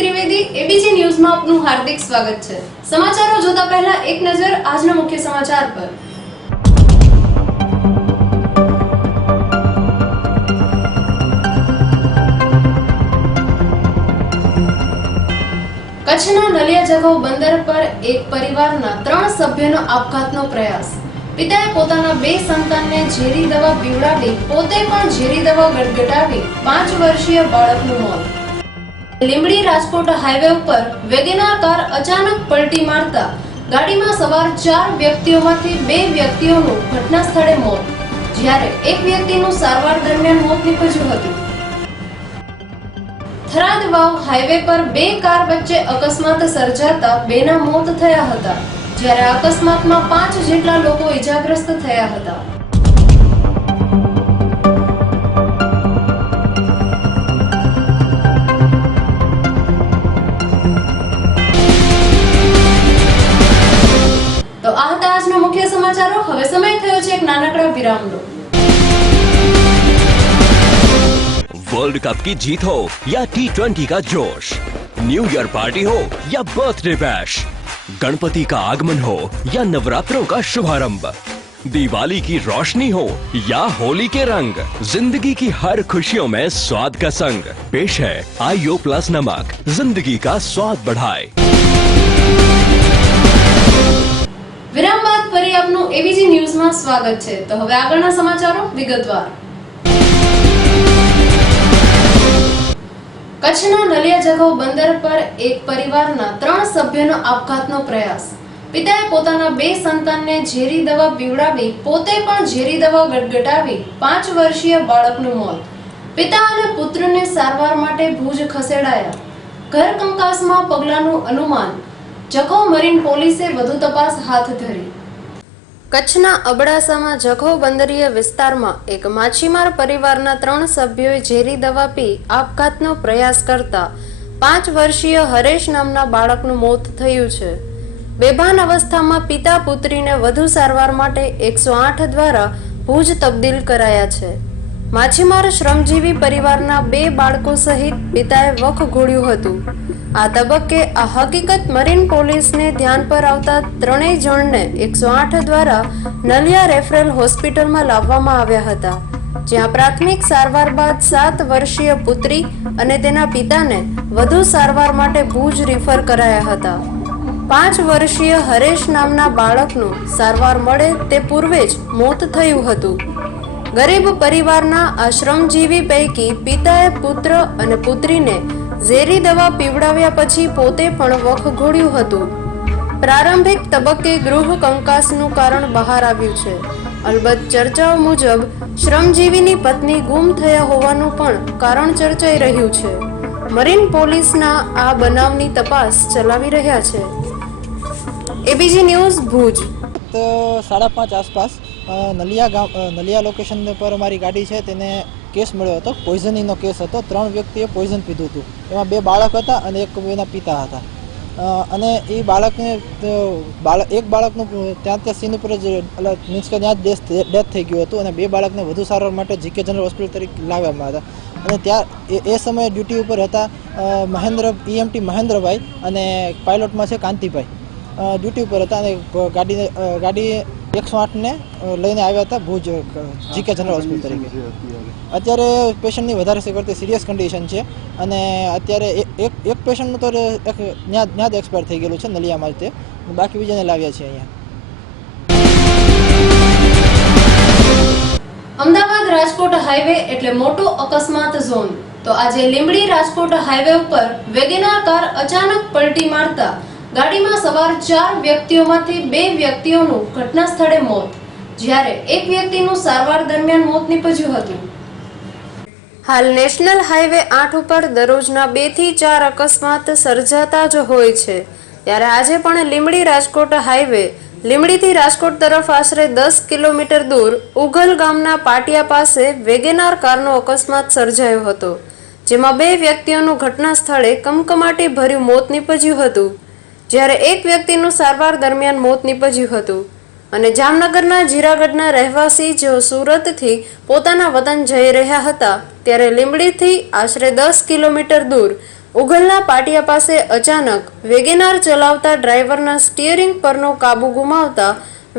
Trivedi ABC ન્યૂઝમાં આપનું હાર્દિક સ્વાગત છે। સમાચારો જોતા પહેલા એક નજર આજના મુખ્ય સમાચાર પર। કચ્છના નલિયા જખૌ બંદર પર એક પરિવારના 3 સભ્યોનો આપઘાતનો પ્રયાસ। પિતાએ પોતાના 2 સંતાનને ઝેરી દવા પીવડાવી પોતે પણ ઝેરી દવા ગટગટાવી 5 વર્ષીય બાળકનું મોત। લીંબડી રાજકોટ હાઈવે ઉપર વેગેનાર કાર અચાનક પલટી મારતા ગાડીમાં સવાર 4 વ્યક્તિઓમાંથી 2 વ્યક્તિઓનું ઘટના સ્થળે મોત, જ્યારે એક વ્યક્તિનું સારવાર દરમિયાન મોત નીપજ્યું હતું। થરાદ વાવ હાઈવે પર 2 કાર વચ્ચે અકસ્માત સર્જાતા 2ના મોત થયા હતા, જ્યારે અકસ્માતમાં 5 જેટલા લોકો ઈજાગ્રસ્ત થયા હતા। તો આ હતા આજના મુખ્ય સમાચારો। હવે સમય થયો છે એક નાનકડા વિરામનો। वर्ल्ड कप की जीत हो या T20 का जोश, न्यू ईयर पार्टी हो या बर्थडे बैश, गणपति का आगमन हो या नवरात्रों का शुभारंभ, दिवाली की रोशनी हो या होली के रंग, जिंदगी की हर खुशियों में स्वाद का संग पेश है आईओ प्लस नमक, जिंदगी का स्वाद बढ़ाए। વિરામ બાદ ફરી આપનું એબીસી ન્યૂઝમાં સ્વાગત છે। તો હવે આગળના સમાચારો વિગતવાર। કચ્છના નલિયા જખૌ બંદર પર એક પરિવારના 3 સભ્યોનો આપઘાતનો પ્રયાસ। પિતાએ પોતાના 2 સંતાનને ઝેરી દવા પીવડાવી પોતે પણ ઝેરી દવા ગટગટાવી 5 વર્ષીય બાળકનું મોત। પિતા અને પુત્રને સારવાર માટે ભુજ ખસેડાયા। ઘર કંકાસમાં પગલાંનું અનુમાન। જખૌ મરીન પોલીસે વધુ તપાસ હાથ ધરી। કચ્છના અબડાસામાં જખૌ બંદરીય વિસ્તારમાં એક માછીમાર પરિવારના 3 સભ્યોએ ઝેરી દવા પી આપઘાતનો પ્રયાસ કરતા 5 વર્ષીય હરેશ નામના બાળકનું મોત થયું છે। બેભાન અવસ્થામાં પિતા પુત્રીને વધુ સારવાર માટે 108 દ્વારા ભુજ તબદીલ કરાયા છે। માછીમાર શ્રમજીવી પરિવારના 2 બાળકો સહિત પિતાએ વખ ઘોડ્યું હતું। આ તબક્કે આ હકીકત મરીન પોલીસને ધ્યાન પર આવતા 3 જણને 108 દ્વારા નલિયા રેફરલ હોસ્પિટલમાં લાવવામાં આવ્યા હતા, જ્યાં પ્રાથમિક સારવાર બાદ 7 વર્ષીય પુત્રી અને તેના પિતાને વધુ સારવાર માટે ભુજ રિફર કરાયા હતા। 5 વર્ષીય હરેશ નામના બાળકનું સારવાર મળે તે પૂર્વે જ મોત થયું હતું। ગરીબ પરિવારના આ શ્રમજીવી પૈકી પિતાએ પુત્ર અને પુત્રીને ઝેરી દવા પીવડાવ્યા પછી પોતે પણ વખ ઘોડ્યું હતું। પ્રારંભિક તબક્કે ગૃહ કંકાસનું કારણ બહાર આવ્યું છે। અલબત્ત ચર્ચાઓ મુજબ શ્રમજીવીની પત્ની ગુમ થયા હોવાનું પણ કારણ ચર્ચાઈ રહ્યું છે। મરીન પોલીસના આ બનાવની તપાસ ચલાવી રહ્યા છે। ABC news Bhuj. તો 5:30 આસપાસ નલિયા લોકેશન પર અમારી ગાડી છે તેને કેસ મળ્યો હતો। પોઈઝનિંગનો કેસ હતો। 3 વ્યક્તિએ પોઈઝન પીધું હતું। એમાં 2 બાળક હતા અને એક એના પિતા હતા। અને એ બાળકને એક બાળકનું ત્યાં સીન ઉપર જ મીન્સ કે ત્યાં જ ડેથ થઈ ગયું હતું અને 2 બાળકને વધુ સારવાર માટે જીકે જનરલ હોસ્પિટલ તરીકે લાવવામાં હતા। અને ત્યાં એ સમયે ડ્યુટી ઉપર હતા EMT મહેન્દ્રભાઈ અને પાયલોટમાં છે કાંતિભાઈ, ડ્યુટી ઉપર હતા અને ગાડી 108ને લઈને આવ્યા હતા ભુજ જીકે જનરલ હોસ્પિટલ તરીકે। અત્યારે પેશન્ટની વધારે કરતી સિરિયસ કન્ડિશન છે અને અત્યારે એક પેશન્ટનું તો ત્યાં જ એક્સપાયર થઈ ગયેલું છે નલિયામાં જ, તે બાકી બીજાને લાવ્યા છે અહીંયા। અમદાવાદ રાજકોટ હાઈવે એટલે મોટો અકસ્માત ઝોન। તો આજે લીંબડી રાજકોટ હાઈવે ઉપર વેગેનાર કાર અચાનક પલટી મારતા ગાડીમાં સવાર 4 વ્યક્તિઓમાંથી 2 વ્યક્તિઓનું ઘટના સ્થળે મોત, જ્યારે એક વ્યક્તિનું સારવાર દરમિયાન મોત નીપજ્યું હતું। હાલ નેશનલ હાઈવે 8 ઉપર દરરોજના 2 થી 4 અકસ્માત સર્જાતા જ હોય છે, ત્યારે આજે પણ લીંબડી રાજકોટ હાઈવે લીંબડીથી રાજકોટ તરફ આશરે 10 કિલોમીટર દૂર ઉગલ ગામના પાટિયા પાસે વેગેનાર કારનો અકસ્માત સર્જાયો હતો, જેમાં 2 વ્યક્તિઓનું ઘટના સ્થળે કમકમાટી ભર્યું મોત નીપજ્યું હતું, જ્યારે એક વ્યક્તિનું સારવાર દરમિયાન મોત નીપજ્યું હતું। અને જામનગરના જીરાગઢના રહેવાસી જેઓ સુરતથી પોતાના વતન જઈ રહ્યા હતા ત્યારે લીંબડીથી આશરે 10 કિલોમીટર દૂર ઉગલના પાટિયા પાસે અચાનક વેગેનાર ચલાવતા ડ્રાઈવરના સ્ટીયરિંગ પરનો કાબુ ગુમાવતા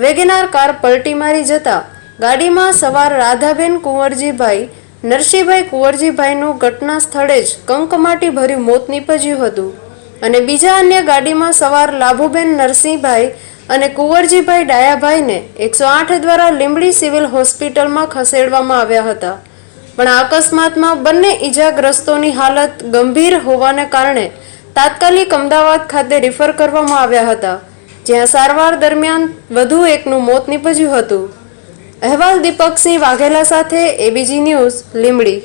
વેગેનાર કાર પલટી મારી જતા ગાડીમાં સવાર રાધાબેન કુંવરજીભાઈ નરસિંહભાઈ કુંવરજીભાઈનું ઘટના સ્થળે જ કંકમાટી ભર્યું મોત નીપજ્યું હતું અને બીજા અન્ય ગાડીમાં સવાર લાભુબેન નરસિંહભાઈ અને કુંવરજીભાઈ ડાયાભાઈને 108 દ્વારા લીંબડી સિવિલ હોસ્પિટલમાં ખસેડવામાં આવ્યા હતા. પણ આ અકસ્માતમાં બંને ઈજાગ્રસ્તોની હાલત ગંભીર હોવાને કારણે તાત્કાલિક અમદાવાદ ખાતે રિફર કરવામાં આવ્યા હતા, જ્યાં સારવાર દરમિયાન વધુ એકનું મોત નીપજ્યું હતું. અહેવાલ દીપકસિંહ વાઘેલા સાથે એબીજી ન્યૂઝ લીંબડી.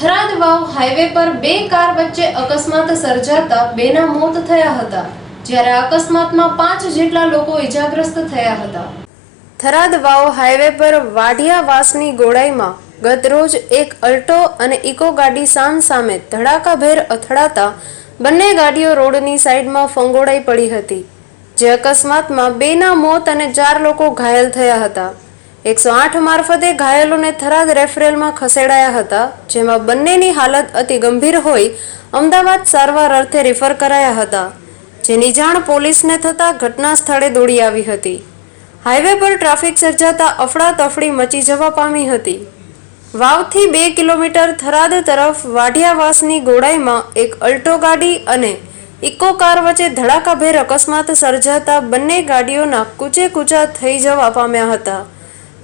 થરાદ વાવ હાઈવે પર બે કાર વચ્ચે અકસ્માત સર્જાતા બેના મોત થયા હતા, જ્યારે અકસ્માતમાં 5 જેટલા લોકો ઈજાગ્રસ્ત થયા હતા. થરાદ વાવ હાઈવે પર વાઢિયા વાસની ગોળાઈમાં ગત રોજ એક અલ્ટો અને ઇકો ગાડી સામે ધડાકાભેર અથડાતા બંને ગાડીઓ રોડની સાઈડમાં ફંગોળાઈ પડી હતી, જે અકસ્માતમાં બેના મોત અને 4 લોકો ઘાયલ થયા હતા. 108 મારફતે ઘાયલોને થરાદ રેફરેલમાં ખસેડાયા હતા, જેમાં બંનેની હાલત અતિ ગંભીર હોઈ અમદાવાદ સારવાર અર્થે રિફર કરાયા હતા, જેની જાણ પોલીસને થતાં ઘટના સ્થળે દોડી આવી હતી. હાઈવે પર ટ્રાફિક સર્જાતા અફડાતફડી મચી જવા પામી હતી. વાવથી 2 કિલોમીટર થરાદ તરફ વાઢિયાવાસની ગોળાઈમાં એક અલ્ટો ગાડી અને ઇકો કાર વચ્ચે ધડાકાભેર અકસ્માત સર્જાતા બંને ગાડીઓના કૂચેકૂચા થઈ જવા પામ્યા હતા,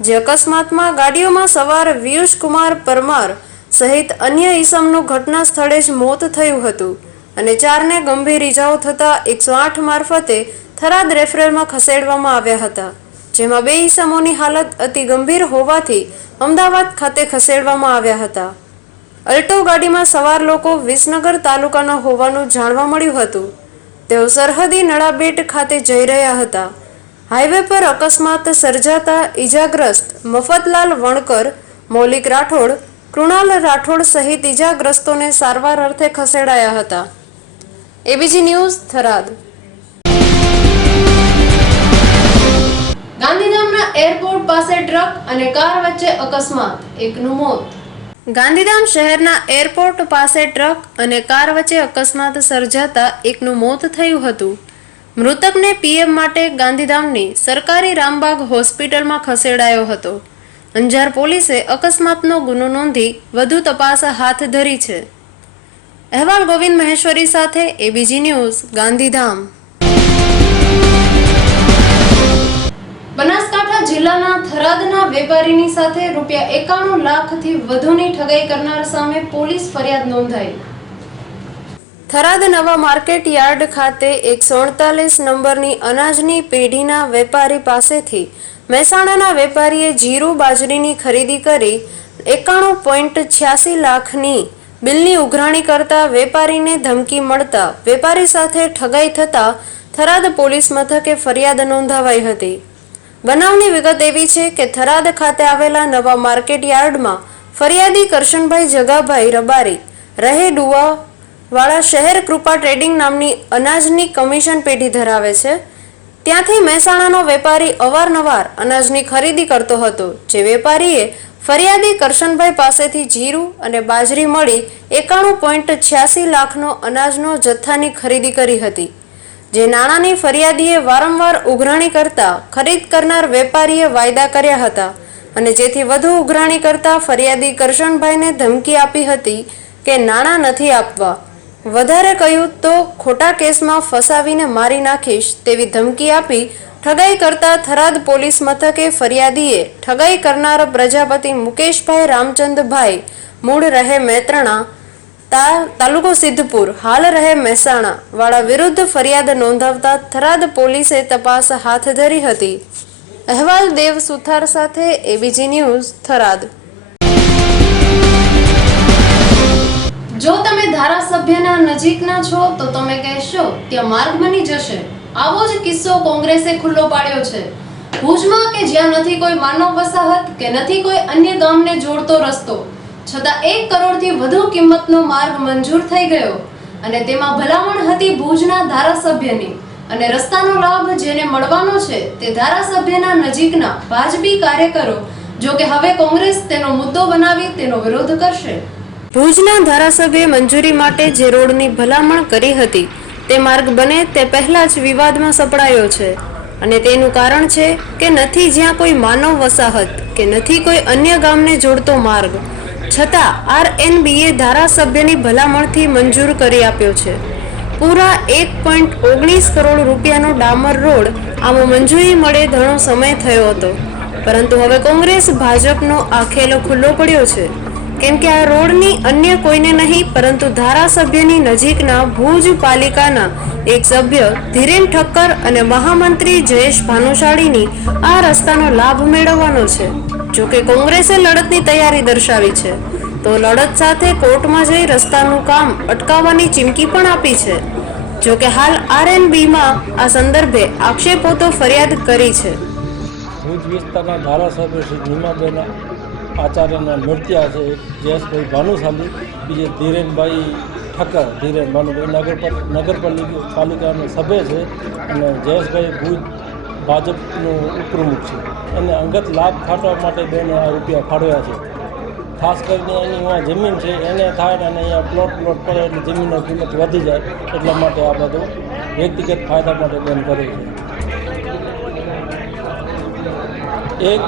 જે અકસ્માતમાં ગાડીઓમાં સવાર વીયુષકુમાર પરમાર સહિત અન્ય ઈસમનું ઘટના સ્થળે જ મોત થયું હતું અને 4ને ગંભીર ઈજાઓ થતાં 108 મારફતે થરાદ રેફરેલમાં ખસેડવામાં આવ્યા હતા, જેમાં 2 ઈસમોની હાલત અતિ ગંભીર હોવાથી અમદાવાદ ખાતે ખસેડવામાં આવ્યા હતા. અલ્ટો ગાડીમાં સવાર લોકો વિસનગર તાલુકાના હોવાનું જાણવા મળ્યું હતું. તેઓ સરહદી નળાબેટ ખાતે જઈ રહ્યા હતા. હાઈવે પર અકસ્માત સર્જાતા ઈજાગ્રસ્ત મફતલાલ વણકર, મૌલિક રાઠોડ, કૃણાલ રાઠોડ સહિત ઈજાગ્રસ્તોને સારવાર અર્થે ખસેડાયા હતા. ABG news Tharad. ગાંધીધામના એરપોર્ટ પાસે ટ્રક અને કાર વચ્ચે અકસ્માત, એકનું મોત. ગાંધીધામ શહેરના એરપોર્ટ પાસે ટ્રક અને કાર વચ્ચે અકસ્માત સર્જાતા એકનું મોત થયું હતું. મૃતકને પીએમ માટે ગાંધીધામની સરકારી રામબાગ હોસ્પિટલમાં ખસેડાયો હતો. અંજાર પોલીસે અકસ્માતનો ગુનો નોંધી વધુ તપાસ હાથ ધરી છે. અહેવાલ ગોવિંદ મહેશ્વરી સાથે એબીજી ન્યૂઝ ગાંધીધામ. બનાસકાંઠા જિલ્લાના થરાદના વેપારીની સાથે ₹91 લાખથી વધુની ઠગાઈ કરનાર સામે પોલીસ ફરિયાદ નોંધાઈ. થરાદ નવા માર્કેટ યાર્ડ ખાતે 148 નંબરની અનાજની પેઢીના વેપારી પાસેથી મહેસાણાના વેપારીએ જીરું બાજરીની ખરીદી કરી 91.86 લાખની બિલની ઉઘરાણી કરતા વેપારીને ધમકી મળતા વેપારી સાથે ઠગાઈ થતા થરાદ પોલીસ મથકે ફરિયાદ નોંધાવાઈ હતી. બનાવની વિગત એવી છે કે થરાદ ખાતે આવેલા નવા માર્કેટ યાર્ડમાં ફરિયાદી કરશનભાઈ જગાભાઈ રબારી રહે ડુવા વાળા શહેર કૃપા ટ્રેડિંગ નામની અનાજની કમિશન પેઢી ધરાવે છે. ત્યાંથી મહેસાણાનો વેપારી અવારનવાર અનાજની ખરીદી કરતો હતો, જે વેપારીએ ફરિયાદી કરશનભાઈ પાસેથી જીરું અને બાજરી મળી 91.86 લાખનો અનાજનો જથ્થાની ખરીદી કરી હતી, જે નાણાંની ફરિયાદીએ વારંવાર ઉઘરાણી કરતા ખરીદ કરનાર વેપારીએ વાયદા કર્યા હતા અને જેથી વધુ ઉઘરાણી કરતા ફરિયાદી કરશનભાઈને ધમકી આપી હતી કે નાણાં નથી આપવા, વધારે કહ્યું તો ખોટા કેસમાં ફસાવીને મારી નાખીશ તેવી ધમકી આપી ઠગાઈ કરતા થરાદ પોલીસ મથકે ફરિયાદીએ ઠગાઈ કરનાર પ્રજાપતિ મુકેશભાઈ રામચંદભાઈ મૂળ રહે મેત્રણા, તાલુકો સિદ્ધપુર, હાલ રહે મહેસાણા વાળા વિરુદ્ધ ફરિયાદ નોંધાવતા થરાદ પોલીસે તપાસ હાથ ધરી હતી. અહેવાલ દેવ સુથાર સાથે એબીજી ન્યૂઝ થરાદ. જો તમે ધારાસભ્યના નજીકના છો તો તમે કહેશો ત્યાં માર્ગ બની જશે. આવો જ કિસ્સો કોંગ્રેસે ખુલ્લો પાડ્યો છે. ભુજમાં કે જ્યાં નથી કોઈ માનવ વસાહત કે નથી કોઈ અન્ય ગામને જોડતો રસ્તો, છતાં 1 કરોડથી વધુ કિંમતનો માર્ગ મંજૂર થઈ ગયો અને તેમાં ભલામણ હતી ભુજના ધારાસભ્યની અને રસ્તાનો લાભ જેને મળવાનો છે તે ધારાસભ્યના નજીકના ભાજપી કાર્યકરો. જો કે હવે કોંગ્રેસ તેનો મુદ્દો બનાવી તેનો વિરોધ કરશે. ભુજના ધારાસભ્યે મંજૂરી માટે જે રોડની ભલામણ કરી હતી તે માર્ગ બને તે પહેલા જ વિવાદમાં સપડાયો છે અને તેનું કારણ છે કે નથી જ્યાં કોઈ માનવ વસાહત કે નથી કોઈ અન્ય ગામને જોડતો માર્ગ, છતાં RNBએ ધારાસભ્યની ભલામણથી મંજૂર કરી આપ્યો છે. પૂરા 1.19 કરોડ રૂપિયાનો ડામર રોડ આમાં મંજૂરી મળે ઘણો સમય થયો હતો, પરંતુ હવે કોંગ્રેસ ભાજપનો આ ખેલો ખુલ્લો પડ્યો છે, કેમ કે આ રોડની અન્ય કોઈને નહીં પરંતુ ધારાસભ્યની નજીકના ભુજ પાલિકાના એક સભ્ય ધીરેન ઠક્કર અને મહામંત્રી જયેશ ભાનુશાળીની આ રસ્તાનો લાભ મેળવવાનો છે. જોકે કોંગ્રેસે લડતની તૈયારી દર્શાવી છે, તો લડત સાથે કોર્ટમાં જઈ રસ્તાનું કામ અટકાવવાની ચીમકી પણ આપી છે. જોકે હાલ RNBમાં આ સંદર્ભે આક્ષેપો તો ફરિયાદ કરી છે. ભુજ વિસ્તારના ધારાસભ્ય શ્રી નીમાબેન આચાર્યના મૃત્યા છે. એક જયેશભાઈ ભાનુશાલી, બીજે ધીરેનભાઈ ઠક્કર, ધીરેન ભાનુભાઈ નગરપાલિકાના સભ્ય છે અને જયેશભાઈ ભુજ ભાજપનું ઉપપ્રમુખ છે. એને અંગત લાભ ખાટવા માટે બેને આ રૂપિયા ફાળવ્યા છે. ખાસ કરીને એની અહીંયા જમીન છે એને થાય અને અહીંયા પ્લોટ પડે એટલે જમીનની કિંમત વધી જાય, એટલા માટે આ બધું વ્યક્તિગત ફાયદા માટે બેન કરે છે. એક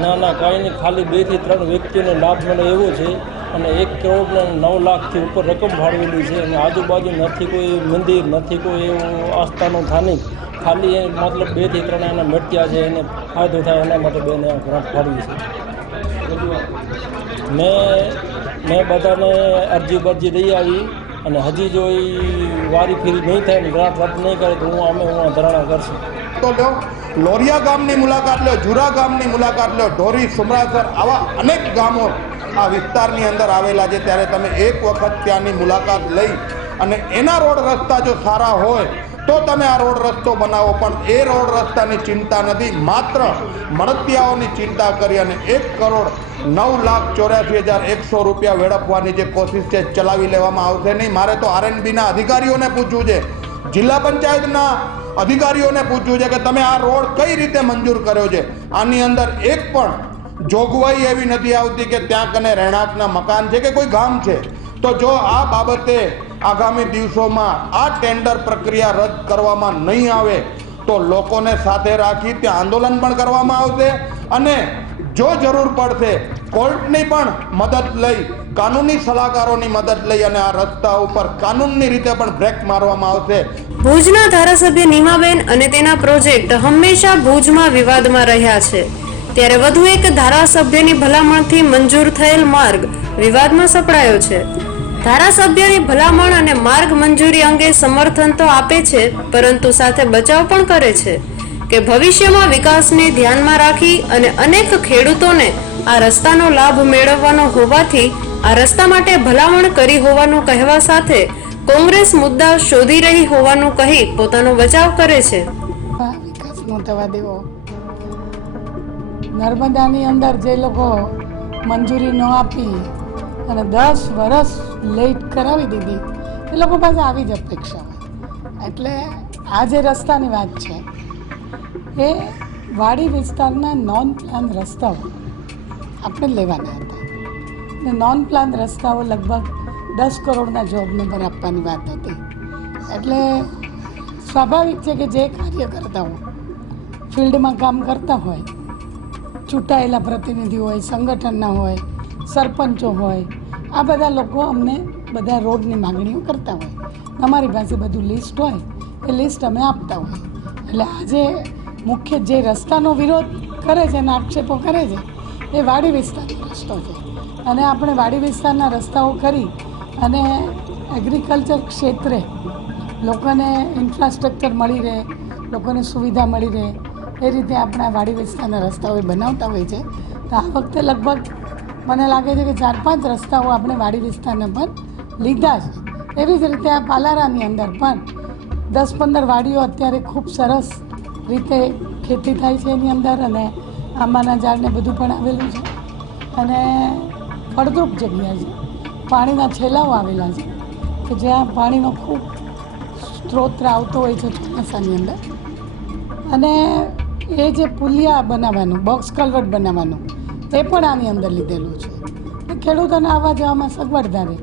ના કાંઈ નહીં, ખાલી 2 થી 3 વ્યક્તિઓને લાભ મળે એવો છે અને 1 કરોડ ને 9 લાખથી ઉપર રકમ ફાળવેલી છે અને આજુબાજુ નથી કોઈ મંદિર, નથી કોઈ એવું આસ્થાનું સ્થાનિક, ખાલી એ મતલબ 2 થી 3 એના મૃત્યા છે, એને ફાયદો થાય એના માટે બેને આ ગ્રાન્ટ ફાળવી છે. મેં બધાને અરજી દઈ આવી અને હજી જો એ વારી ફેરી નહીં થાય ને ગ્રાન્ટ રદ નહીં કરે તો અમે ધરણા કરશું. તો લો લોરિયા ગામની મુલાકાત લો, જુરા ગામની મુલાકાત લો, ઢોરી, સુમરાસર, આવા અનેક ગામો આ વિસ્તારની અંદર આવેલા છે. ત્યારે તમે એક વખત ત્યાંની મુલાકાત લઈ અને એના રોડ રસ્તા જો સારા હોય તો તમે આ રોડ રસ્તો બનાવો, પણ એ રોડ રસ્તાની ચિંતા નથી, માત્ર મળતિયાઓની ચિંતા કરી અને 1,09,84,100 રૂપિયા વેડફવાની જે કોશિશ છે ચલાવી લેવામાં આવશે નહીં. મારે તો RNBના અધિકારીઓને પૂછવું છે, જિલ્લા પંચાયતના અધિકારીઓને પૂછવું છે કે તમે આ રોડ કઈ રીતે મંજૂર કર્યો છે. આની અંદર એક પણ જોગવાઈ એવી નથી આવતી કે ત્યાં કને રહેણાંકના મકાન છે કે કોઈ ગામ છે. તો જો આ બાબતે આગામી દિવસોમાં આ ટેન્ડર પ્રક્રિયા રદ કરવામાં નહીં આવે તો લોકોને સાથે રાખી ત્યાં આંદોલન પણ કરવામાં આવશે અને જો જરૂર પડશે કોર્ટની પણ મદદ લઈ, કાનૂની સલાહકારોની મદદ લઈ અને આ રસ્તા ઉપર કાનૂનની રીતે પણ બ્રેક મારવામાં આવશે. ભુજના ધારાસભ્ય નીમાબેન અને તેના પ્રોજેક્ટ હંમેશા ભુજમાં વિવાદમાં રહ્યા છે, ત્યારે વધુ એક ધારાસભ્યની ભલામણથી મંજૂર થયેલ માર્ગ વિવાદમાં સપડાયો છે. ધારાસભ્યની ભલામણ અને માર્ગ મંજૂરી અંગે સમર્થન તો આપે છે, પરંતુ સાથે બચાવ પણ કરે છે કે ભવિષ્યમાં વિકાસને ધ્યાનમાં રાખી અને અનેક ખેડૂતોને આ રસ્તાનો લાભ મેળવવાનો હોવાથી આ રસ્તા માટે ભલામણ કરી હોવાનું કહેવા સાથે કોંગ્રેસ મુદ્દા શોધી રહી હોવાનું કહી પોતાનો બચાવ કરે છે. વિકાસ નો થવા દેવો, નર્મદાની અંદર જે લોકો મંજૂરી ન આપી અને 10 વર્ષ લેટ કરાવી દીધી એ લોકો પાસે આવી જ અપેક્ષા હોય. એટલે આ જે રસ્તાની વાત છે એ વાડી વિસ્તારના નોન પ્લાન રસ્તાઓ આપણે લેવાના હતા ને નોન પ્લાન રસ્તાઓ લગભગ 10 કરોડના જોબને પર આપવાની વાત હતી. એટલે સ્વાભાવિક છે કે જે કાર્ય કરતા હોય, ફિલ્ડમાં કામ કરતા હોય, ચૂંટાયેલા પ્રતિનિધિ હોય, સંગઠનના હોય, સરપંચો હોય, આ બધા લોકો અમને બધા રોડની માગણીઓ કરતા હોય. અમારી પાસે બધું લિસ્ટ હોય, એ લિસ્ટ અમે આપતા હોય. એટલે આજે મુખ્ય જે રસ્તાનો વિરોધ કરે છે અને આક્ષેપો કરે છે એ વાડી વિસ્તારનો રસ્તો છે અને આપણે વાડી વિસ્તારના રસ્તાઓ કરી અને એગ્રીકલ્ચર ક્ષેત્રે લોકોને ઇન્ફ્રાસ્ટ્રક્ચર મળી રહે, લોકોને સુવિધા મળી રહે એ રીતે આપણા વાડી વિસ્તારના રસ્તાઓ બનાવતા હોય છે. તો આ વખતે લગભગ મને લાગે છે કે 4-5 રસ્તાઓ આપણે વાડી વિસ્તારને પણ લીધા છે. એવી જ રીતે આ પાલારાની અંદર પણ 10-15 વાડીઓ અત્યારે ખૂબ સરસ રીતે ખેતી થાય છે એની અંદર અને આંબાના ઝાડને બધું પણ આવેલું છે અને ફળદ્રુપ જગ્યા છે. પાણીના છેલાઓ આવેલા છે કે જ્યાં પાણીનો ખૂબ સ્ત્રોત આવતો હોય છે ચોમાસાની અંદર અને એ જે પુલિયા બનાવવાનું, બોક્સ કલવટ બનાવવાનું, તે પણ આની અંદર લીધેલું છે. ખેડૂતોને આવવા જવામાં સગવડતા રહે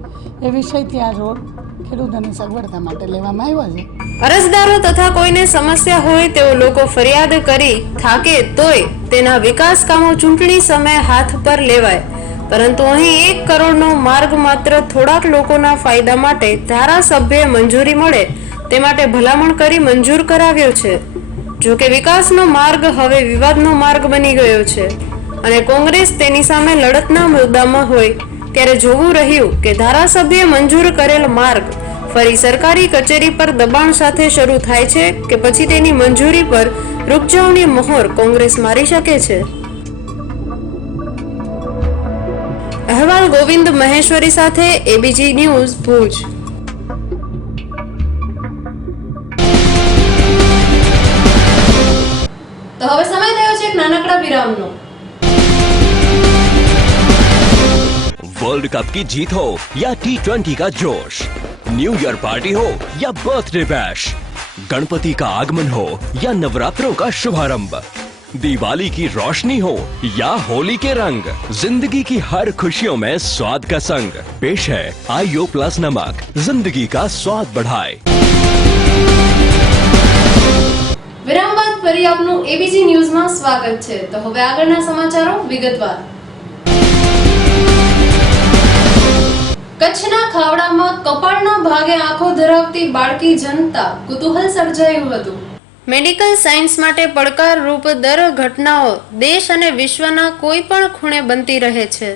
એ વિષયથી આ રોડ ખેડૂતોની સગવડતા માટે લેવામાં આવ્યો છે. અરજદારો તથા કોઈને સમસ્યા હોય તેઓ લોકો ફરિયાદ કરી થાકે તોય તેના વિકાસ કામો ચૂંટણી સમયે હાથ પર લેવાય, પરંતુ અહીં 1 કરોડનો માર્ગ માત્ર થોડાક લોકોના ફાયદા માટે ધારાસભ્યએ મંજૂરી મળે તે માટે ભલામણ કરી મંજૂર કરાવ્યો છે. જો કે વિકાસનો માર્ગ હવે વિવાદનો માર્ગ બની ગયો છે અને કોંગ્રેસ તેની સામે લડતના મુદ્દામાં હોય ત્યારે જોવું રહ્યું કે ધારાસભ્યએ મંજૂર કરેલ માર્ગ ફરી સરકારી કચેરી પર દબાણ સાથે શરૂ થાય છે કે પછી તેની મંજૂરી પર રૂકજાવની મહોર કોંગ્રેસ મારી શકે છે. અહેવાલ ગોવિંદ મહેશ્વરી સાથે એબીજી ન્યૂઝ ભુજ. તો હવે સમય થયો છે એક નાનકડા વિરામનો. वर्ल्ड कप की जीत हो या T20 का जोश, न्यू ईयर पार्टी हो या बर्थडे बैश, गणपति का आगमन हो या नवरात्रों का शुभारंभ, दिवाली की रोशनी हो या होली के रंग, जिंदगी की हर खुशियों में स्वाद का संग पेश है आईओ प्लस नमक, जिंदगी का स्वाद बढ़ाए. વિરામ બાદ ફરી આપનું એબીજી ન્યૂઝમાં સ્વાગત છે. તો હવે આગળના સમાચારો વિગતવાર. કચ્છના ખાવડામાં કપાળના ભાગે આંખો ધરાવતી બાળકી જનતા કુતૂહલ સર્જાયું હતું. મેડિકલ સાયન્સ માટે પડકારરૂપ દર ઘટનાઓ દેશ અને વિશ્વના કોઈ પણ ખૂણે બનતી રહે છે,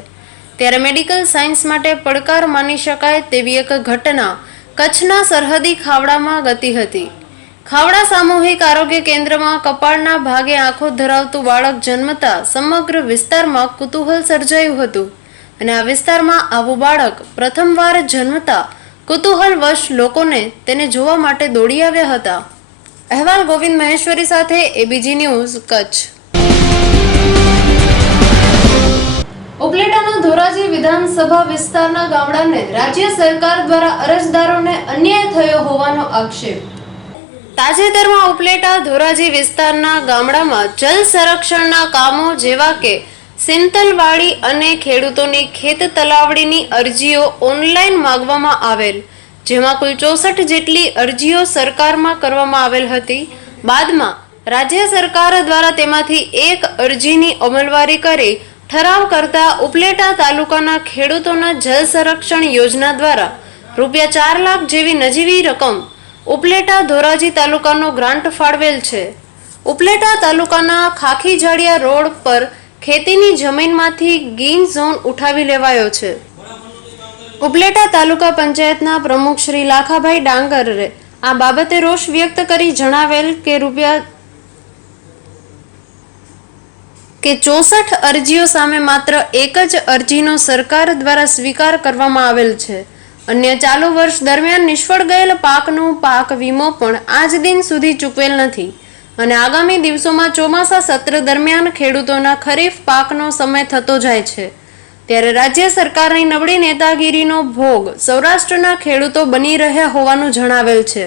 ત્યારે મેડિકલ સાયન્સ માટે પડકાર માની શકાય તેવી એક ઘટના કચ્છના સરહદી ખાવડામાં ગતી હતી. ખાવડા સામૂહિક આરોગ્ય કેન્દ્રમાં કપાળના ભાગે આંખો ધરાવતું બાળક જન્મતા સમગ્ર વિસ્તારમાં કુતૂહલ સર્જાયું હતું અને આ વિસ્તારમાં આવું બાળક પ્રથમવાર જન્મતા કુતૂહલવશ લોકોને તેને જોવા માટે દોડી આવ્યા હતા. અહેવાલ ગોવિંદ મહેશ્વરી સાથે એબીજી ન્યૂઝ કચ્છ. ઉપલેટાના ધોરાજી વિધાનસભા વિસ્તારના ગામડાને રાજ્ય સરકાર દ્વારા અરજદારોને અન્યાય થયો હોવાનો આક્ષેપ. તાજેતરમાં ઉપલેટા ધોરાજી વિસ્તારના ગામડામાં જળ સંરક્ષણના કામો જેવા કે સિંતલવાડી અને ખેડૂતોની ખેત તલાવડીની અરજીઓ ઓનલાઈન માંગવામાં આવેલ, જેમાં કુલ 64 જેટલી અરજીઓ સરકારમાં કરવામાં આવેલ હતી. બાદમાં રાજ્ય સરકાર દ્વારા તેમાંથી એક અરજીની અમલવારી કરી ઠરાવ કરતા ઉપલેટા તાલુકાના ખેડૂતોના જળ સંરક્ષણ યોજના દ્વારા રૂપિયા 4 લાખ જેવી નજીવી રકમ ઉપલેટા ધોરાજી તાલુકાનો ગ્રાન્ટ ફાળવેલ છે. ઉપલેટા તાલુકાના ખાખીજાડિયા રોડ પર ખેતીની જમીનમાંથી ગ્રીન ઝોન ઉઠાવી લેવાયો છે. ઉપલેટા તાલુકા પંચાયતના પ્રમુખ શ્રી લાખાભાઈ ડાંગરે આ બાબતે રોષ વ્યક્ત કરી જણાવેલ કે 64 અરજીઓ સામે માત્ર એક જ અરજીનો સરકાર દ્વારા સ્વીકાર કરવામાં આવેલ છે. અન્ય ચાલુ વર્ષ દરમિયાન નિષ્ફળ ગયેલ પાકનો પાક વીમો પણ આજ દિન સુધી ચૂકવેલ નથી અને આગામી દિવસોમાં ચોમાસા સત્ર દરમિયાન ખેડૂતોના ખરીફ પાકનો સમય થતો જાય છે, ત્યારે રાજ્ય સરકારની નબળી નેતાગીરીનો ભોગ સૌરાષ્ટ્રના ખેડૂતો બની રહ્યા હોવાનું જણાવેલ છે.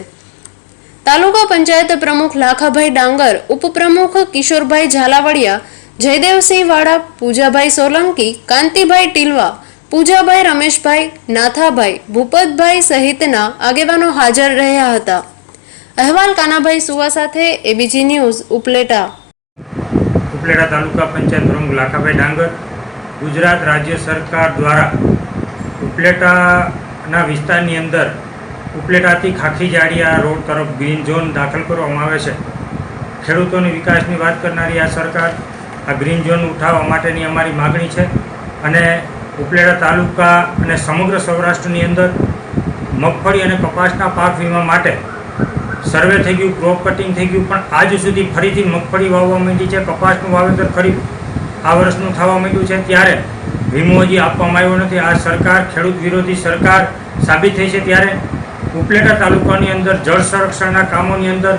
તાલુકા પંચાયત પ્રમુખ લાખાભાઈ ડાંગર, ઉપપ્રમુખ કિશોરભાઈ ઝાલાવડિયા, જયદેવસિંહ વાડા, પૂજાભાઈ સોલંકી, કાંતિભાઈ ટીલવા, પૂજાભાઈ રમેશભાઈ, નાથાભાઈ, ભૂપતભાઈ સહિતના આગેવાનો હાજર રહ્યા હતા. અહેવાલ કાનાભાઈ સુવા સાથે એબીજી ન્યૂઝ ઉપલેટા. ઉપલેટા તાલુકા પંચાયત પ્રમુખ લાખાભાઈ ડાંગર. ગુજરાત રાજ્ય સરકાર દ્વારા ઉપલેટાના વિસ્તારની અંદર ઉપલેટાથી ખાખીજાડિયા રોડ તરફ ગ્રીન ઝોન દાખલ કરવામાં આવે છે. ખેડૂતોની વિકાસની વાત કરનારી આ સરકાર આ ગ્રીન ઝોન ઉઠાવવા માટેની અમારી માગણી છે અને ઉપલેટા તાલુકા અને સમગ્ર સૌરાષ્ટ્રની અંદર મગફળી અને કપાસના પાક વીમા માટે સર્વે થઈ ગયું, ક્રોપ કટિંગ થઈ ગયું, પણ આજ સુધી ફરીથી મગફળી વાવવા માંડી છે, કપાસનું વાવેતર ખરીફ આ વર્ષનું થવા માંડ્યું છે, ત્યારે વીમો હજી આપવામાં આવ્યો નથી. આ સરકાર ખેડૂત વિરોધી સરકાર સાબિત થઈ છે. ત્યારે ઉપલેટા તાલુકાની અંદર જળ સંરક્ષણના કામોની અંદર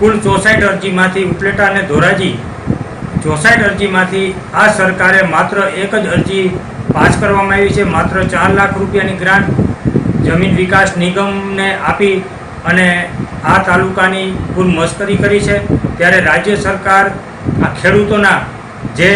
કુલ 64 અરજીમાંથી ઉપલેટા અને ધોરાજી 64 અરજીમાંથી આ સરકારે માત્ર એક જ અરજી પાસ કરવામાં આવી છે. માત્ર 4 લાખ રૂપિયાની ગ્રાન્ટ જમીન વિકાસ નિગમને આપી અને આ તાલુકાની ફૂલ મશ્કરી કરી છે, ત્યારે રાજ્ય સરકાર આ ખેડૂતોના જે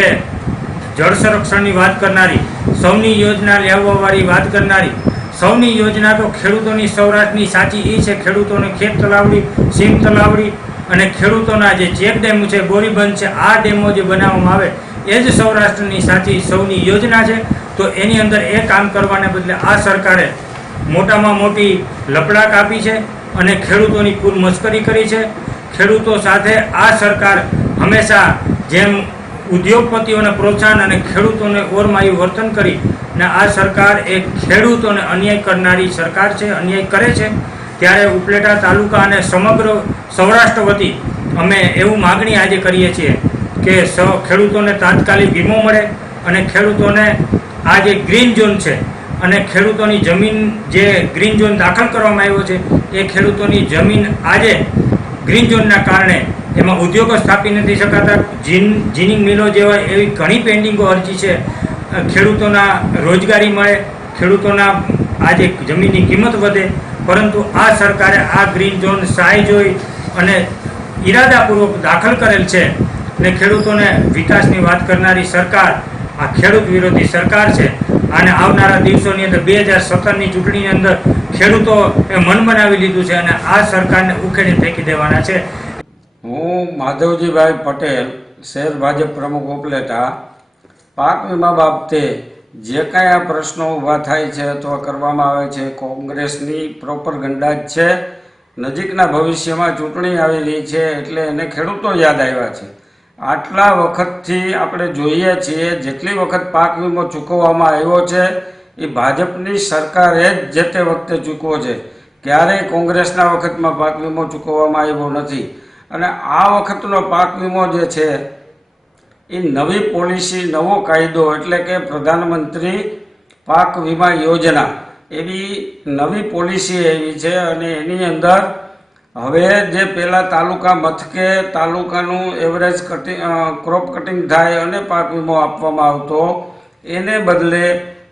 જળ સંરક્ષણની વાત કરનારી, સૌની યોજના લેવાવાળી વાત કરનારી, સૌની યોજના તો ખેડૂતોની સૌરાષ્ટ્રની સાચી એ છે, ખેડૂતોને ખેત તલાવડી, સીમ તલાવડી અને ખેડૂતોના જે ચેક ડેમ છે, બોરીબંધ છે, આ ડેમો જે બનાવવામાં આવે એ જ સૌરાષ્ટ્રની સાચી સૌની યોજના છે. તો એની અંદર એ કામ કરવાને બદલે આ સરકારે મોટામાં મોટી લપડાક આપી છે અને ખેડૂતોની ફૂલ મશ્કરી કરી છે. ખેડૂતો સાથે આ સરકાર હંમેશા જેમ ઉદ્યોગપતિઓને પ્રોત્સાહન અને ખેડૂતોને ઓરમાયું વર્તન કરી ને આ સરકાર એ ખેડૂતોને અન્યાય કરનારી સરકાર છે, અન્યાય કરે છે. ત્યારે ઉપલેટા તાલુકા અને સમગ્ર સૌરાષ્ટ્ર વતી અમે એવું માગણી આજે કરીએ છીએ કે ખેડૂતોને તાત્કાલિક વીમો મળે અને ખેડૂતોને આ જે ગ્રીન ઝોન છે અને ખેડૂતોની જમીન જે ગ્રીન ઝોન દાખલ કરવામાં આવ્યો છે એ ખેડૂતોની જમીન આજે ગ્રીન ઝોનના કારણે એમાં ઉદ્યોગો સ્થાપી નથી શકાતા. જીનિંગ મિલો જેવા એવી ઘણી પેન્ડિંગો અરજી છે. ખેડૂતોના રોજગારી મળે, ખેડૂતોના આજે જમીનની કિંમત વધે, પરંતુ આ સરકારે આ ગ્રીન ઝોન સહાય જોઈ અને ઈરાદાપૂર્વક દાખલ કરેલ છે ને ખેડૂતોને વિકાસની વાત કરનારી સરકાર આ ખેડૂત વિરોધી સરકાર છે. અને આવનારા દિવસોની અંદર 2017ની ચૂંટણીની અંદર ખેડૂતો એ મન બનાવી લીધું છે અને આ સરકારને ઉખેડી ફેંકી દેવાના છે. હું માધવજીભાઈ પટેલ, શહેર ભાજપ પ્રમુખ ઉપલેટા. પાક વીમા બાબતે જે કાંઈ આ પ્રશ્નો ઊભા થાય છે અથવા કરવામાં આવે છે, કોંગ્રેસની પ્રોપર ગંડા જ છે. નજીકના ભવિષ્યમાં ચૂંટણી આવેલી છે એટલે એને ખેડૂતો યાદ આવ્યા છે. આટલા વખતથી આપણે જોઈએ છીએ જેટલી વખત પાક વીમો ચૂકવવામાં આવ્યો છે એ ભાજપની સરકારે જ જે તે વખતે ચૂકવો છે. ક્યારેય કોંગ્રેસના વખતમાં પાક વીમો ચૂકવવામાં આવ્યો નથી. અને આ વખતનો પાક વીમો જે છે એ નવી પોલિસી, નવો કાયદો એટલે કે પ્રધાનમંત્રી પાક વીમા યોજના એવી નવી પોલિસી એવી છે. અને એની અંદર હવે જે પહેલાં તાલુકા મથકે તાલુકાનું એવરેજ ક્રોપ કટિંગ થાય અને પાક વીમો આપવામાં આવતો, એને બદલે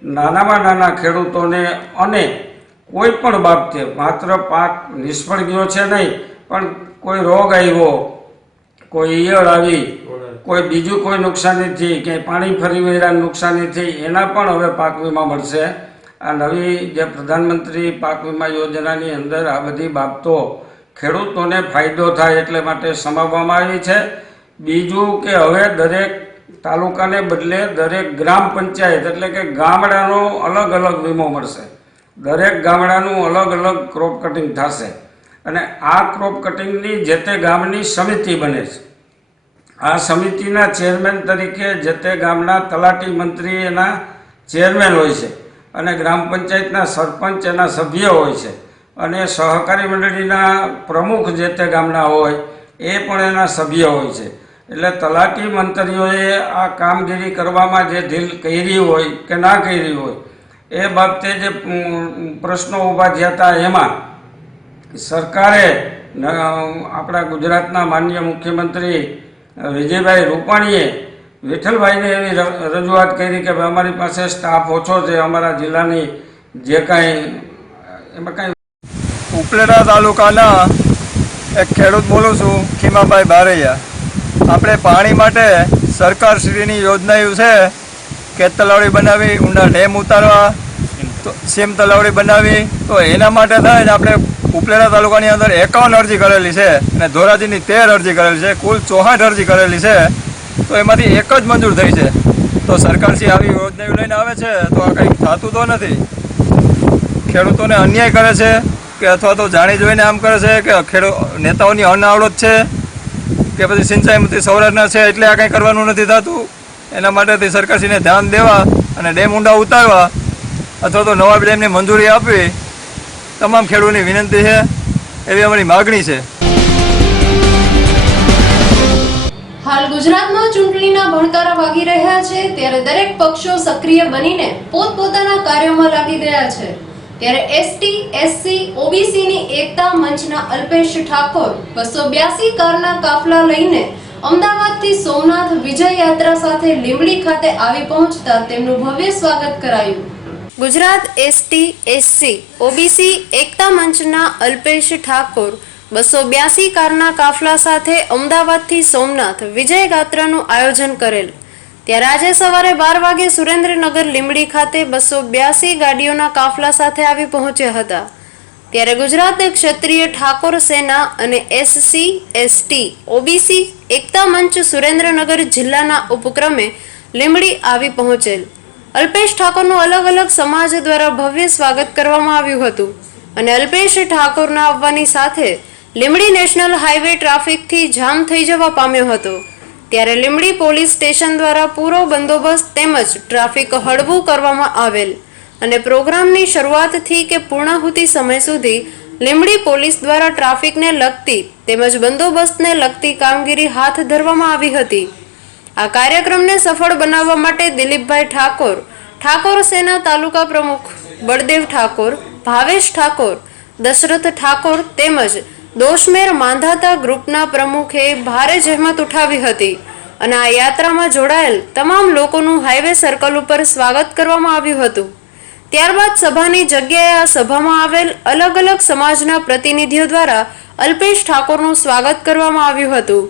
નાનામાં નાના ખેડૂતોને અને કોઈ પણ બાબતે માત્ર પાક નિષ્ફળ ગયો છે નહીં, પણ કોઈ રોગ આવ્યો, કોઈ ઈયળ આવી, કોઈ બીજું કોઈ નુકસાનીથી કે પાણી ફરી વળ્યા નુકસાનીથી એના પણ હવે પાક વીમા મળશે. આ નવી જે પ્રધાનમંત્રી પાક વીમા યોજનાની અંદર આ બધી બાબતો ખેડૂતોને ફાયદો થાય એટલે માટે સમાવવામાં આવી છે. બીજું કે હવે દરેક તાલુકાને બદલે દરેક ગ્રામ પંચાયત એટલે કે ગામડાનો અલગ અલગ વીમો મળશે. દરેક ગામડાનું અલગ અલગ ક્રોપ કટિંગ થશે અને આ ક્રોપ કટિંગની જે તે ગામની સમિતિ બને છે. આ સમિતિના ચેરમેન તરીકે જે તે ગામના તલાટી મંત્રી એના ચેરમેન હોય છે અને ગ્રામ પંચાયતના સરપંચ એના સભ્ય હોય છે અને સહકારી મંડળીના પ્રમુખ જે તે ગામના હોય એ પણ એના સભ્ય હોય છે. એટલે તલાટી મંત્રીઓએ આ કામગીરી કરવામાં જે ઢીલ કરી હોય કે ના કરી હોય એ બાબતે જે પ્રશ્નો ઊભા થયા હતા એમાં સરકારે આપણા ગુજરાતના માનનીય મુખ્યમંત્રી વિજયભાઈ રૂપાણીએ વિઠ્ઠલભાઈને એવી રજૂઆત કરી કે અમારી પાસે સ્ટાફ ઓછો છે, અમારા જિલ્લાની જે કાંઈ એમાં કાંઈ. ઉપલેટા તાલુકાના એક ખેડૂત બોલું છું, ખીમાભાઈ બારૈયા. આપણે પાણી માટે સરકારશ્રીની યોજનાઓ છે, ખેત તલાવડી બનાવી, ઊંડા ડેમ ઉતારવા, તો સીમ તલાવડી બનાવી, તો એના માટે થાય ને આપણે ઉપલેટા તાલુકાની અંદર 51 અરજી કરેલી છે અને ધોરાજીની 13 અરજી કરેલી છે, કુલ 64 અરજી કરેલી છે. તો એમાંથી એક જ મંજૂર થઈ છે. તો સરકારશ્રી આવી યોજનાઓ લઈને આવે છે તો આ કંઈક થતું તો નથી. ખેડૂતોને અન્યાય કરે છે કે અથવા તો જાણી જોઈને આમ કરે છે કે નેતાઓની અનાવડત છે કે પછી સિંચાઈ મંત્રી સૌરાષ્ટ્રના છે એટલે આ કંઈ કરવાનું નથી થતું. એના માટેથી સરકારશ્રીને ધ્યાન દેવા અને ડેમ ઊંડા ઉતારવા અથવા તો નવા ડેમની મંજૂરી આપવી તમામ ખેડૂતોની વિનંતી છે, એવી અમારી માગણી છે. હાલ ગુજરાતમાં ચૂંટણીના ભણકારા વાગી રહ્યા છે, ત્યારે દરેક પક્ષો સક્રિય બનીને પોતપોતાના કાર્યોમાં લાગી ગયા છે. ત્યારે એસટી, એસસી, ઓબીસીની એકતા મંચના અલ્પેશ ઠાકોર 282 કારના કાફલા લઈને અમદાવાદથી સોમનાથ વિજય યાત્રા સાથે લીંબડી ખાતે આવી પહોંચતા તેમનું ભવ્ય સ્વાગત કરાયું. ગુજરાત એસટી, એસસી, ઓબીસી એકતા મંચના અલ્પેશ ઠાકોર 282 કારના કાફલા સાથે અમદાવાદથી સોમનાથ વિજય યાત્રાનું આયોજન કરેલ, ત્યારે આજે સવારે 12 વાગે સુરેન્દ્રનગર લીંબડી ખાતે 282 ગાડીઓના કાફલા સાથે આવી પહોંચ્યા હતા। ત્યારે ગુજરાત ક્ષત્રિય ઠાકોર સેના અને SC ST OBC એકતા મંચ સુરેન્દ્રનગર જિલ્લાના ઉપક્રમે લીંબડી આવી પહોંચેલ અલ્પેશ ઠાકોરનું અલગ અલગ સમાજ દ્વારા ભવ્ય સ્વાગત કરવામાં આવ્યું હતું અને અલ્પેશ ઠાકોરના આવવાની સાથે લીંબડી નેશનલ હાઈવે ટ્રાફિકથી જામ થઈ જવા પામ્યો હતો। ત્યારે લીંબડી પોલીસ સ્ટેશન દ્વારા પૂરો બંદોબસ્ત તેમજ ટ્રાફિક હળવું કરવામાં આવેલ અને પ્રોગ્રામની શરૂઆતથી કે પૂર્ણાહુતિ સમય સુધી લીંબડી પોલીસ દ્વારા ટ્રાફિકને લગતી તેમજ બંદોબસ્તને લગતી કામગીરી હાથ ધરવામાં આવી હતી। આ કાર્યક્રમને સફળ બનાવવા માટે દિલીપભાઈ ઠાકોર, ઠાકોર સેના તાલુકા પ્રમુખ બળદેવ ઠાકોર, ભાવેશ ઠાકોર, દશરથ ઠાકોર તેમજ દોશમેર માંધાતા ગ્રુપના પ્રમુખે ભારે જહેમત ઉઠાવી હતી અને આ યાત્રામાં જોડાયેલ તમામ લોકોનું હાઈવે સર્કલ ઉપર સ્વાગત કરવામાં આવ્યું હતું। ત્યારબાદ સભાની જગ્યાએ આ સભામાં આવેલ અલગ અલગ સમાજના પ્રતિનિધિઓ દ્વારા અલ્પેશ ઠાકોરનું સ્વાગત કરવામાં આવ્યું હતું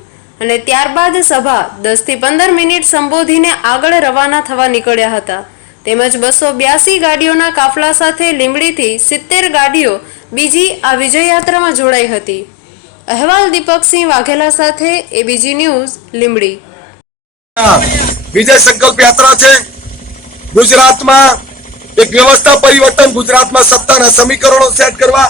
અને ત્યારબાદ સભા 10 થી 15 મિનિટ સંબોધીને આગળ રવાના થવા નીકળ્યા હતા। તેમજ 282 ગાડીઓના કાફલા સાથે લીંબડીથી 70 ગાડીઓ બીજી આ વિજય યાત્રામાં જોડાઈ હતી। અહેવાલ દીપકસિંહ વાઘેલા સાથે ABG ન્યૂઝ લીંબડી। વિજય સંકલ્પ યાત્રા છે। ગુજરાતમાં એક વ્યવસ્થા પરિવર્તન, ગુજરાતમાં સત્તાના સમીકરણો સેટ કરવા,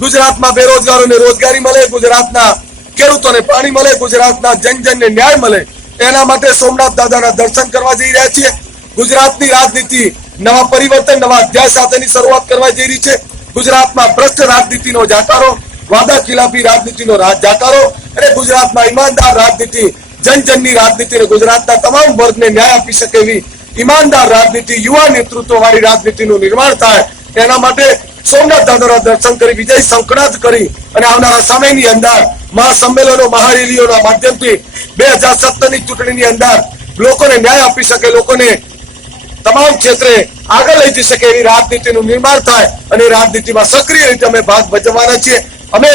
ગુજરાતમાં બેરોજગારોને રોજગારી મળે, ગુજરાતના ખેડૂતોને પાણી મળે, ગુજરાતના જનજનને ન્યાય મળે, એના માટે સોમનાથ દાદાના દર્શન કરવા જઈ રહ્યા છીએ। ગુજરાતની રાજનીતિ નવા પરિવર્તન, નવા અધ્યાય સાથેની શરૂઆત કરવા જઈ રહી છે। ગુજરાતમાં ભ્રષ્ટ રાજનીતિનો જાકારો, વાદા ખિલાફી રાજનીતિનો જાકારો અને ગુજરાતમાં ઈમાનદાર રાજનીતિ, જનજનની રાજનીતિ અને ગુજરાતના તમામ વર્ગને ન્યાય આપી શકે એવી ઈમાનદાર રાજનીતિ, યુવા નેતૃત્વ વાળી રાજનીતિનું નિર્માણ થાય, એના માટે સોમનાથ દાદાના દર્શન કરી વિજય સંકળાત કરી અને આવનારા સમયની અંદર મહાસંમેલનો, મહારેલીઓના માધ્યમથી 2017ની ચૂંટણીની અંદર લોકોને ન્યાય આપી શકે, લોકોને તમામ ક્ષેત્રે આગળ લઈ જઈ શકે એવી રાજનીતિનું નિર્માણ થાય અને એ રાજનીતિમાં સક્રિય રીતે અમે ભાગ ભજવવાના છીએ। અમે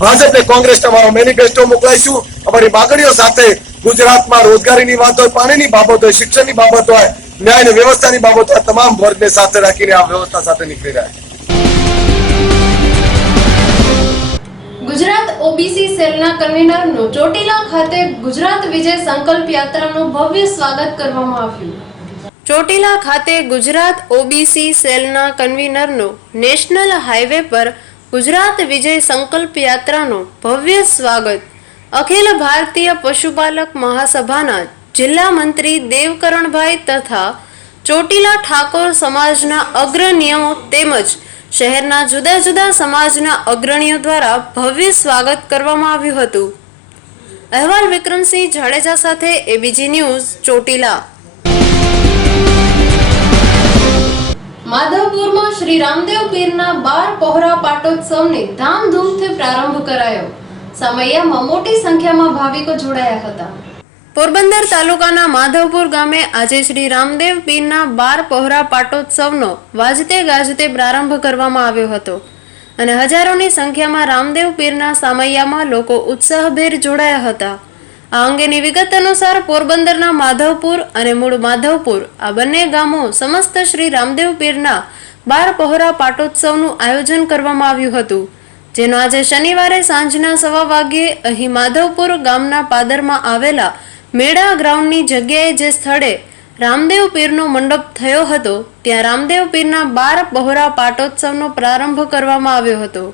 ભાજપને, કોંગ્રેસને અમારો મેનિફેસ્ટો મોકલાઈશું। અમારી માગણીઓ સાથે ગુજરાતમાં રોજગારીની વાત હોય, પાણીની બાબત હોય, શિક્ષણની બાબત હોય, ન્યાય અને વ્યવસ્થાની બાબત હોય, તમામ વર્ગને સાથે રાખીને આ વ્યવસ્થા સાથે નીકળી રહ્યા છે। ગુજરાત OBC સેલના કન્વીનરનું ચોટીલા ખાતે ગુજરાત વિજય સંકલ્પ યાત્રાનું ભવ્ય સ્વાગત કરવામાં આવ્યું। ચોટીલા ખાતે ગુજરાત OBC સેલના કન્વીનરનું નેશનલ હાઈવે પર ગુજરાત વિજય સંકલ્પ યાત્રાનું ભવ્ય સ્વાગત અખિલ ભારતીય પશુપાલક મહાસભાના જિલ્લા મંત્રી દેવકરણભાઈ તથા ચોટીલા ઠાકોર સમાજના અગ્રણીઓ તેમજ શહેરના જુદા જુદા સમાજના અગ્રણીઓ દ્વારા ભવ્ય સ્વાગત કરવામાં આવ્યું હતું। અહેવાલ વિક્રમસિંહ જાડેજા સાથે ABG ન્યૂઝ ચોટીલા। માધવપુરમાં શ્રી રામદેવ પીરના 12 પહોરા પાટોત્સવને ધામધૂમથી પ્રારંભ કરાયો। સમયમાં મોટી સંખ્યામાં ભાવિકો જોડાયા હતા। પોરબંદર તાલુકાના માધવપુર ગામે આજે શ્રી રામદેવ પીરના 12 પહોરા પાટોત્સવનો વાજતે ગાજતે પ્રારંભ કરવામાં આવ્યો હતો અને હજારોની સંખ્યામાં રામદેવ પીરના સામૈયામાં લોકો ઉત્સાહભેર જોડાયા હતા। આ અંગેની વિગત અનુસાર પોરબંદરના માધવપુર અને મૂળ માધવપુર આ બંને ગામો સમસ્ત શ્રી રામદેવ પીરના 12 પહોરા પાટોત્સવનું આયોજન કરવામાં આવ્યું હતું, જેનો આજે શનિવારે સાંજના 1:15 વાગ્યે અહીં માધવપુર ગામના પાદરમાં આવેલા મેળા ગ્રાઉન્ડની જગ્યાએ જે સ્થળે રામદેવ પીરનો મંડપ થયો હતો ત્યાં રામદેવ પીરના 12 પહોરા પાટોત્સવનો પ્રારંભ કરવામાં આવ્યો હતો।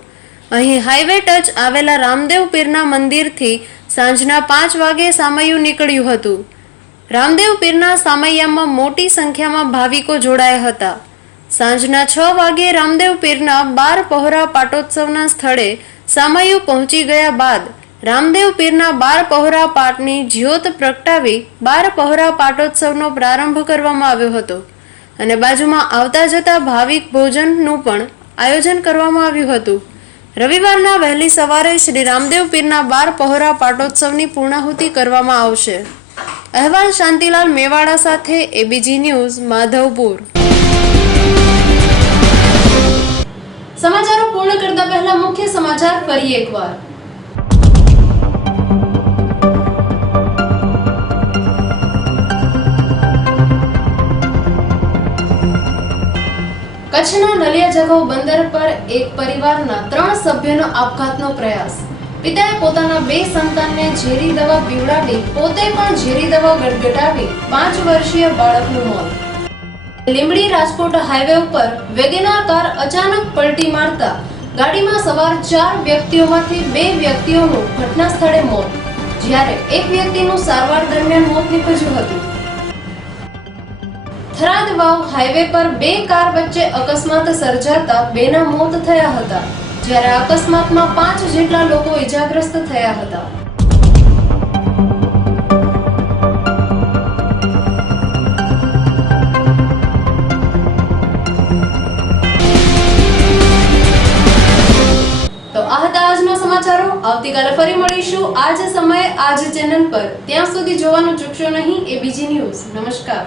અહીં હાઈવે ટચ આવેલા રામદેવ પીરના મંદિરથી સાંજના 5 વાગ્યે સામૈયું નીકળ્યું હતું। રામદેવ પીરના સામૈયામાં મોટી સંખ્યામાં ભાવિકો જોડાયા હતા। સાંજના 6 વાગ્યે રામદેવ પીરના 12 પહોરા પાટોત્સવના સ્થળે સામૈયું પહોંચી ગયા બાદ રામદેવ પીરના 12 પહોરા પાટની જ્યોત પ્રગટાવી 12 પહોરા પાટોત્સવનો પ્રારંભ કરવામાં આવ્યો હતો અને બાજુમાં આવતા જતા ભાવિક ભોજનનું પણ આયોજન કરવામાં આવ્યું હતું। રવિવારના વહેલી સવારે શ્રી રામદેવ પીરના 12 પહોરા પાટોત્સવની પૂર્ણાહુતિ કરવામાં આવશે। અહેવાલ શાંતિલાલ મેવાડા સાથે ABG ન્યૂઝ માધવપુર। સમાચારો પૂર્ણ કરતા પહેલા મુખ્ય સમાચાર ફરી એકવાર। કચ્છના નલિયા જખૌ બંદર પર એક પરિવારના 3 સભ્યોનો આપઘાતનો પ્રયાસ. પિતાએ પોતાના 2 સંતાનને ઝેરી દવા પીવડાવી પોતે પણ ઝેરી દવા ગટગટાવી 5 વર્ષીય બાળકનું મોત. લીંબડી રાજકોટ હાઈવે ઉપર વેગેનાર કાર અચાનક પલટી મારતા ગાડીમાં સવાર 4 વ્યક્તિઓમાંથી 2 વ્યક્તિઓનું ઘટના સ્થળે મોત, જ્યારે એક વ્યક્તિનું સારવાર દરમિયાન મોત નીપજ્યું હતું. થરાદ વાવ હાઈવે પર 2 કાર વચ્ચે અકસ્માત સર્જાતા 2ના મોત થયા હતા, જ્યારે અકસ્માતમાં 5 જેટલા લોકો ઈજાગ્રસ્ત થયા હતા. તો આ હતા આજના સમાચારો. આવતીકાલે ફરી મળીશું આ જ સમયે આ જ ચેનલ પર. ત્યાં સુધી જોવાનું ચૂકશો નહીં એબીજી ન્યૂઝ. નમસ્કાર.